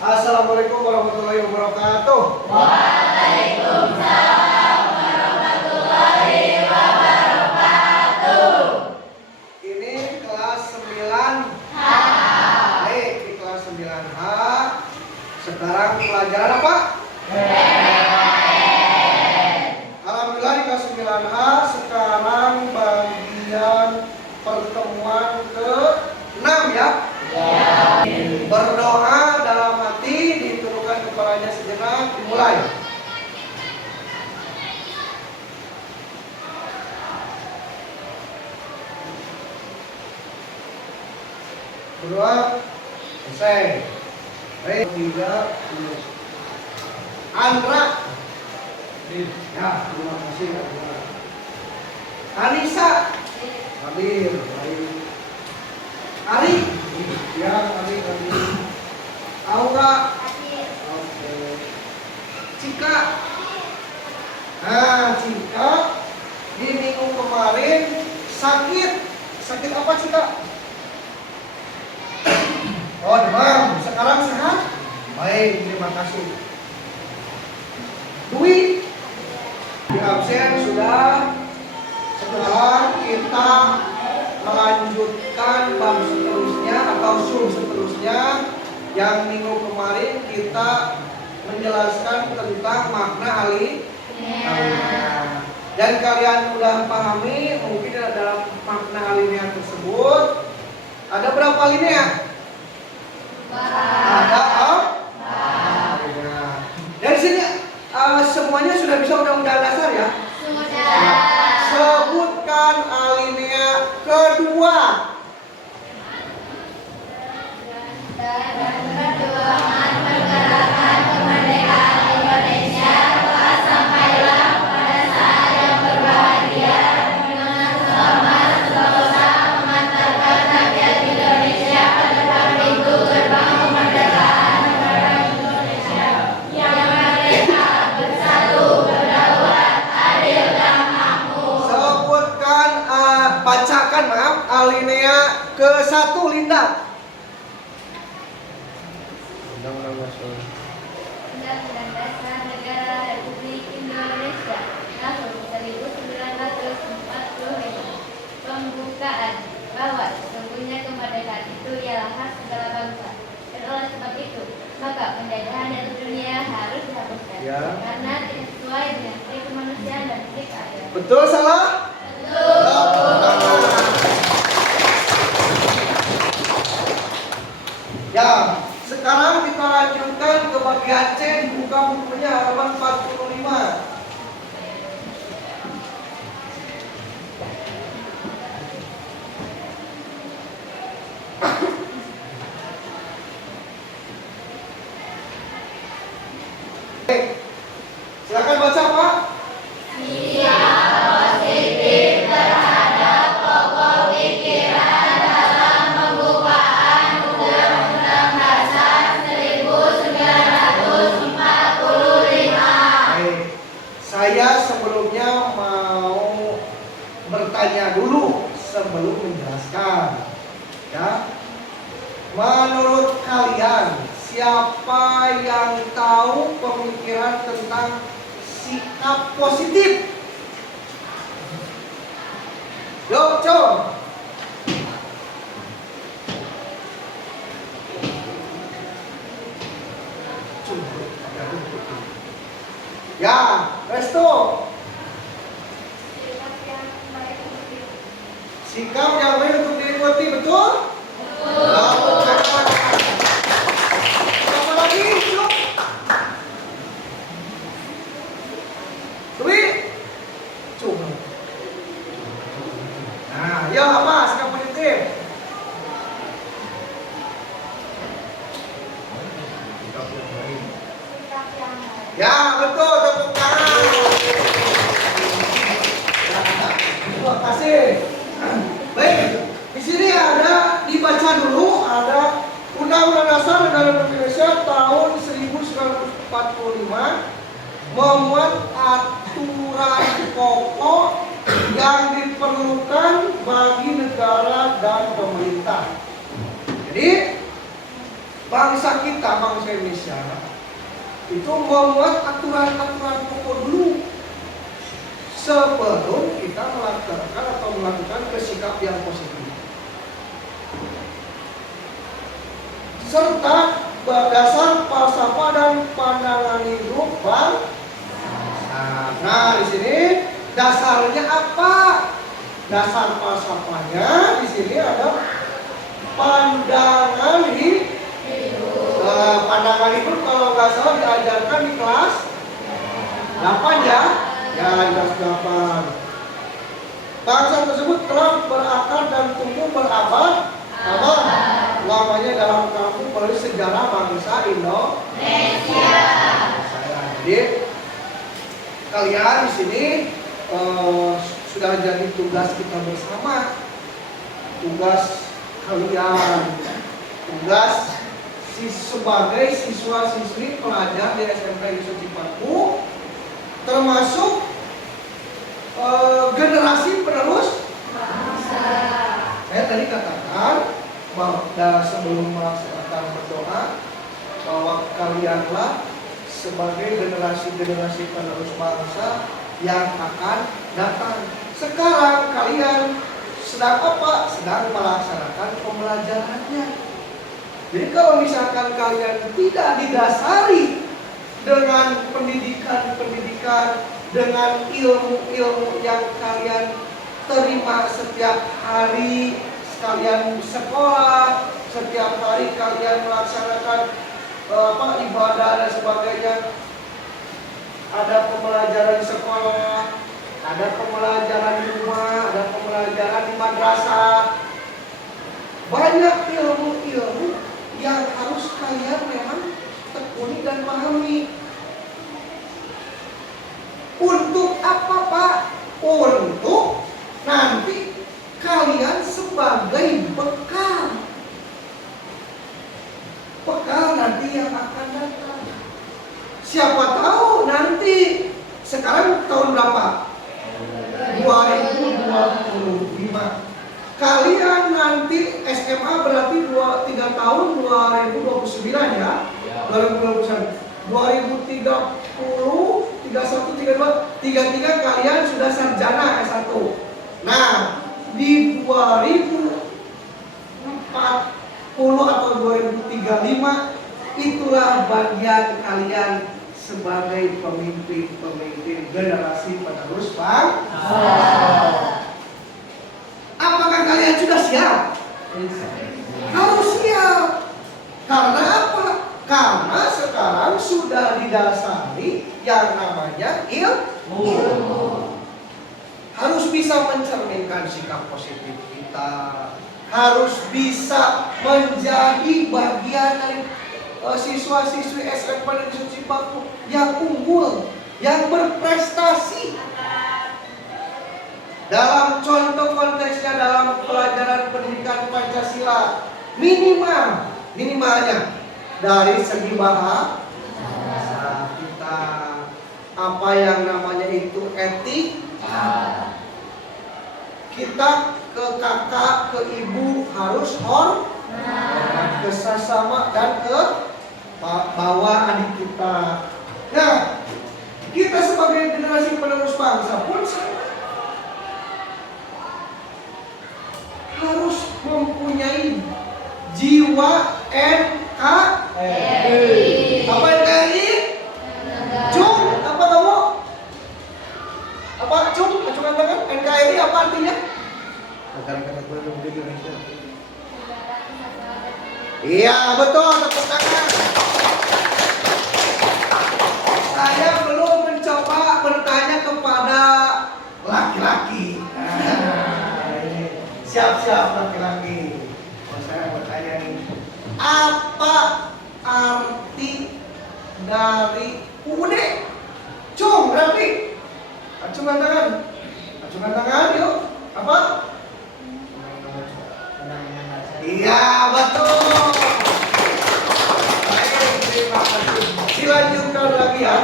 Assalamualaikum warahmatullahi wabarakatuh. Waalaikumsalam warahmatullahi wabarakatuh. Ini kelas 9H. Baik, di kelas 9H. Sekarang pelajaran apa? Alhamdulillah di kelas 9H sekarang bagian pertemuan ke-6 ya. Berdoa dalam hati, diturunkan kepalanya sejenak, dimulai. Berdoa selesai. Baik, 3 Andra. Ya, terima kasih ya. Anissa. Hadir. Baik. Ari. Ya, Ari. Aura. Oke. Cika. Nah, Cika di minggu kemarin sakit. Sakit apa, Cika? Oh, demam. Sekarang sehat? Baik, terima kasih. Dwi di absen sudah. Sekarang kita melanjutkan bab seterusnya atau sub seterusnya yang minggu kemarin kita menjelaskan tentang makna alinea. Dan kalian sudah pahami mungkin dalam makna alinea tersebut ada berapa linea? Ada dari sini semuanya sudah bisa undang-undang dasar ya? Sudah. Sebutkan alinea kedua. Perjuangan pergerakan kemerdekaan Indonesia telah sampailah pada saat yang berbahagia dengan selamat sentosa mengantarkan rakyat Indonesia ke depan pintu gerbang kemerdekaan negara Indonesia yang merdeka, bersatu, berdaulat, adil dan makmur. Sebutkan, bacakan alinea ke-1 Linda. Undang-Undang Dasar Negara Republik Indonesia tahun 1945. Pembukaan bahwa sesungguhnya kemerdekaan itu ialah hak segala bangsa. Dan oleh sebab itu, maka penjajahan dan dunia harus dihapuskan. Ya. Karena tidak sesuai dengan prinsip kemanusiaan dan prinsip keadilan. Betul salah? Ya, sekarang kita lanjutkan ke bagian C, buka bukunya halaman 45. Baik, silakan baca Pak. Sikap positif terhadap pokok pikiran dalam pembukaan Undang-Undang Dasar 1945. Baik, saya sebelumnya mau bertanya dulu sebelum menjelaskan. Ya, menurut kalian siapa yang tahu pemikiran tentang sikap positif? Yuk, coba. Ya, Resto. Sikap yang baik untuk diikuti, betul? Betul. Apa lagi? Yuk. Dwi. Coba. Nah, ya apa? Sikap positif. Ya, betul. Tepuk tangan. Terima kasih. Baik, di sini ada dibaca dulu ada Undang-Undang Dasar Negara Indonesia tahun 1945 memuat aturan pokok yang diperlukan bagi negara dan pemerintah. Jadi bangsa kita, bangsa Indonesia itu membuat aturan-aturan pokok dulu sebelum kita melakukan bersikap yang positif, serta berdasar falsafah dan pandangan hidup bangsa. Nah, di sini dasarnya apa? Dasar falsafahnya di sini ada pandangan hidup. Pandangan hidup kalau nggak salah diajarkan di kelas 8 ya. Ya, di kelas 8. Bangsa tersebut telah berakar dan tumbuh berabad lamanya dalam kampung melalui sejarah bangsa Indonesia. Jadi kalian di sini sudah jadi tugas kita bersama. Tugas kalian, tugas sebagai siswa-siswi pelajar di SMP Yusuf Cipaku, termasuk generasi penerus bangsa. Saya tadi katakan bahwa sebelum melaksanakan berdoa bahwa kalianlah sebagai generasi-generasi penerus bangsa yang akan datang. Sekarang kalian sedang apa? Sedang melaksanakan pembelajarannya. Jadi kalau misalkan kalian tidak didasari dengan pendidikan, dengan ilmu-ilmu yang kalian terima setiap hari, sekalian sekolah, setiap hari kalian melaksanakan ibadah dan sebagainya. Ada pembelajaran di sekolah, ada pembelajaran di rumah, ada pembelajaran di madrasah. Banyak ilmu-ilmu yang harus kalian memang tekuni dan pahami. Untuk apa, Pak? Untuk nanti kalian sebagai bekal nanti yang akan datang. Siapa tahu nanti sekarang tahun berapa? 2025. Kalian nanti SMA berarti 3 tahun 2029 ya. 2029. 2030, 31, 32, 33 kalian sudah sarjana S1. Nah, di 2040 atau 2035 itulah bagian kalian sebagai pemimpin generasi penerus bangsa. Apakah kalian sudah siap? Harus siap. Karena apa? Karena sekarang sudah didasari yang namanya ilmu. Harus bisa mencerminkan sikap positif kita. Harus bisa menjadi bagian dari siswa-siswi SMP Negeri Cipaku yang unggul, yang berprestasi. Dalam contoh konteksnya dalam pelajaran pendidikan Pancasila, minimalnya dari segi bahasa kita, apa yang namanya itu etik, kita ke kakak, ke ibu harus hormat, ke sesama dan ke bawah adik kita. Nah, kita sebagai generasi penerus bangsa pun harus mempunyai jiwa NKRI. Apa NKRI? Cung, apa kamu? Apa cung? Acungan tangan. NKRI apa artinya? Negara-negara belum di Indonesia. Iya betul, tepuk tangan. Saya belum mencoba bertanya kepada laki-laki. Siap-siap laki-laki. Saya bertanya nih, apa arti dari UUD? Cung, Rafi. Acungan tangan, yuk. Apa? Iya, betul. Baik, terima kasih. Dilanjutkan lagi ya.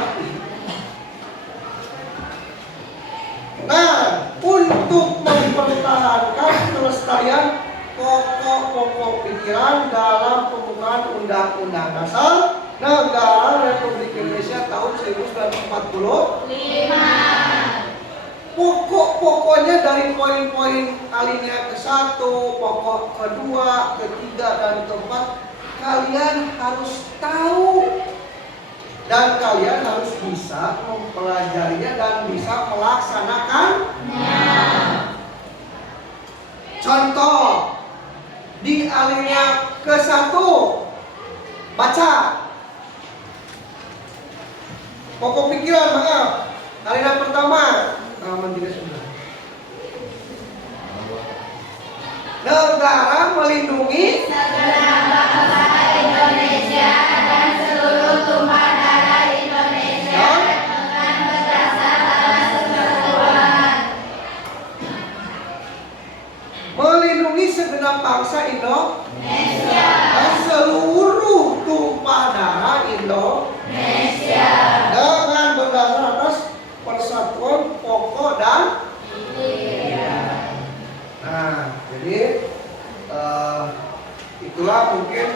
Nah, untuk mempertahankan kelestarian pokok-pokok pikiran dalam pembukaan Undang-Undang Dasar Negara Republik Indonesia tahun 1945. Pokok-pokoknya dari poin-poin alinea ke-1, pokok kedua, ketiga, dan keempat kalian harus tahu dan kalian harus bisa mempelajarinya dan bisa melaksanakannya. Contoh di alinea ke-1 baca pokok pikiran, maaf. Alinea pertama negara melindungi segenap bangsa Indonesia dan seluruh tumpah darah Indonesia dengan berdasarkan sumber Tuhan. Melindungi segenap bangsa Indonesia dan seluruh tumpah darah Indonesia dengan berdasar atas persatuan pokok dan nah, jadi itulah mungkin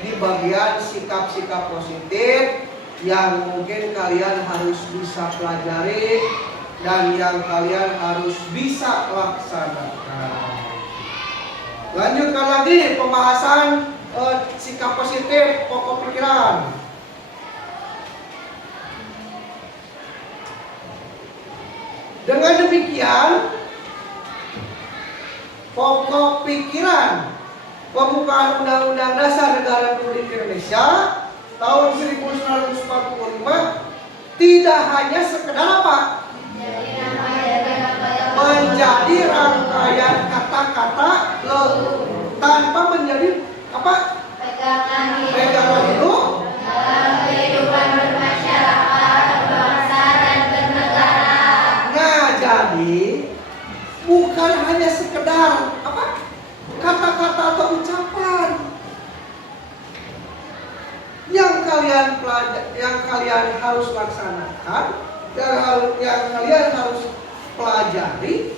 di bagian sikap-sikap positif yang mungkin kalian harus bisa pelajari dan yang kalian harus bisa laksanakan. Lanjutkan lagi pembahasan sikap positif pokok pikiran. Dengan demikian, pokok pikiran pembukaan Undang-Undang Dasar Negara Republik Indonesia tahun 1945 tidak hanya sekedar apa? Menjadi rangkaian kata-kata tanpa menjadi apa? Pegangan hidup dalam kehidupan bermasyarakat, berbangsa dan bernegara. Nah, jadi bukan hanya sekedar apa? Kata-kata atau ucapan yang kalian harus laksanakan, yang kalian harus pelajari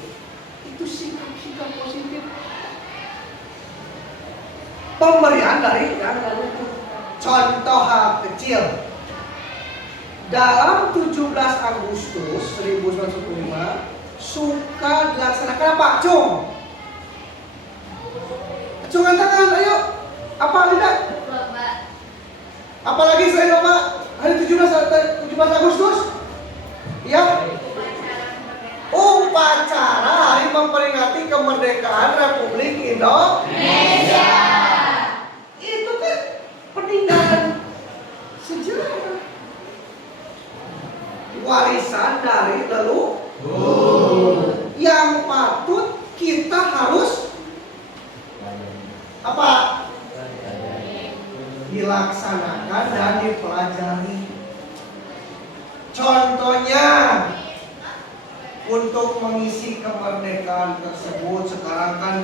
itu sikap-sikap positif. Pemberian dari yang lalu. Contoh hal kecil. Dalam 17 Agustus 1945 suka dilaksanakan apa? Cung. Acungan tangan, ayo. Apa tidak? Apalagi selain apa? Hari 17 Agustus? Ya. Upacara hari memperingati kemerdekaan Republik Indonesia. Itu kan peninggalan sejarah. Warisan dari leluhur yang patut kita harus apa? Dilaksanakan dan dipelajari. Contohnya untuk mengisi kemerdekaan tersebut sekarang kan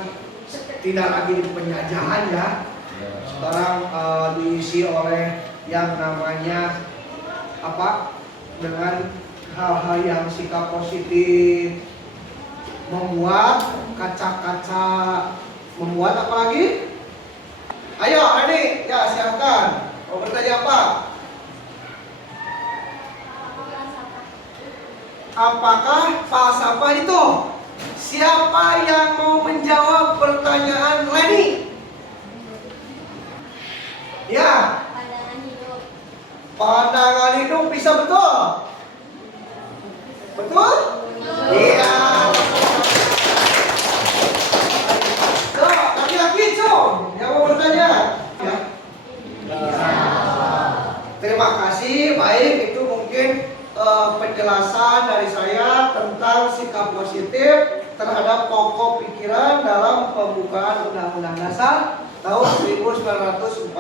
tidak lagi di penjajahan ya. Sekarang diisi oleh yang namanya apa? Dengan hal-hal yang sikap positif, membuat kaca-kaca, membuat apa lagi? Ayo, ready? Ya, siapkan. Mau bertanya apa? Apakah falsafah itu? Siapa yang mau menjawab pertanyaan Lenny? Ya. Pandangan hidup. Pandangan hidup bisa betul? Betul? Iya. So, laki-laki cung yang mau bertanya. Ya. Terima kasih. Baik, itu mungkin penjelasan dari saya tentang sikap positif terhadap pokok pikiran dalam pembukaan Undang-Undang Dasar tahun 1945.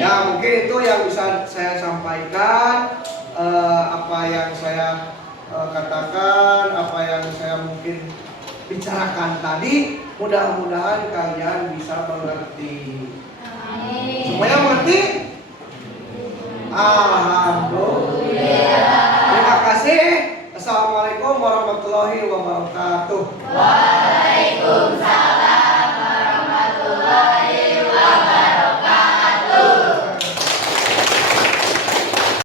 Ya, mungkin itu yang bisa saya sampaikan. Apa yang saya katakan, apa yang saya mungkin bicarakan tadi, mudah-mudahan kalian bisa mengerti.